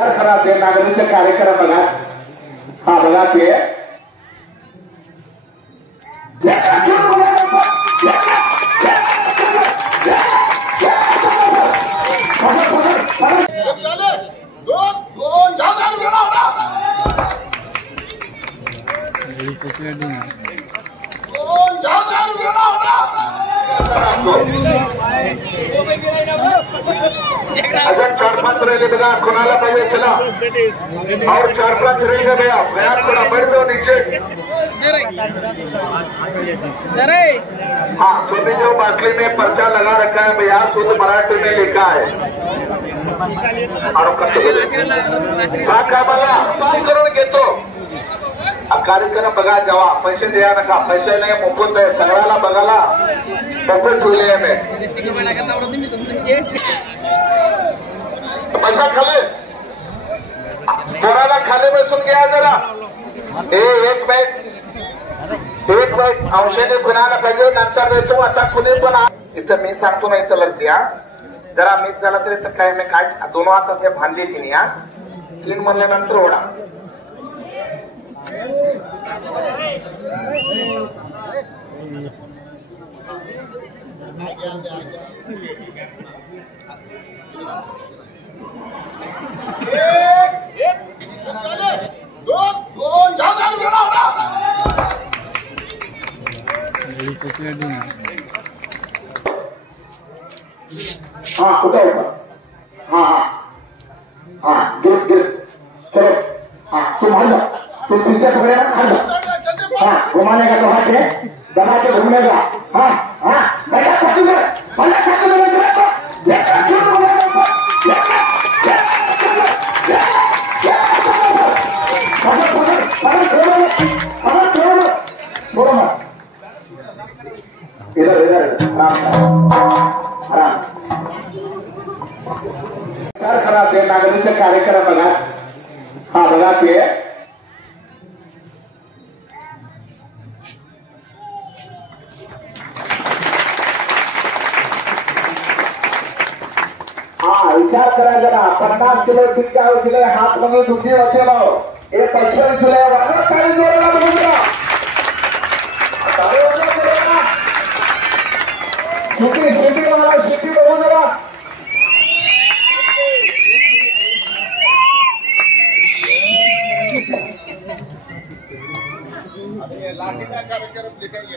खरा ते नागरीचे कार्यक्रम बघा. हा बघा ते अजून 4-5 रेले बघा कोणाला पाहिजे चला और 4-5 रेले भैया भैया थोड़ा बढ़ दो नीचे. हाँ सुनी जो बाटली में पर्चा लगा रखा है भैया शुद्ध मराठी में लिखा है और काय मला करून घेतो. कार्यक्रम बघा जेव्हा पैसे द्या नका पैसे नाही मोफत आहे सगळ्याला बघायला मोफत ठेवले आहे. पैसा खाले कोणाला खाली बसून घ्या जरा. एक मिनिट अंशाने कुणाला पाहिजे नंतर देतो. आता कुणी पण इथं मी सांगतो ना इथं लक्ष द्या जरा मीच झाला तरी तर काय मी काय 2 हातात हे भांडले तिने या 3 म्हणल्यानंतर ओढा. हाँ उठा उठा हाँ हाँ हाँ गिर गिर चलो. हाँ तुम हट जाओ तुम पीछे पकड़े हट जाओ. हाँ घुमाने का तो हाथ है दबा के घूमने का. हाँ हाँ बैठा छाती में इधर इधर खरा ते नागरीचे कार्यक्रम बघा. हा बघा ते हाँ विचार करा जरा 50 किलो टिक्का उचले हाथ में दुखी होते भाव 25 किलो वाला ताली जोड़ना बोलूंगा छुट्टी वाला छुट्टी बोलो जरा. लाठी का कार्यक्रम दिखाइए.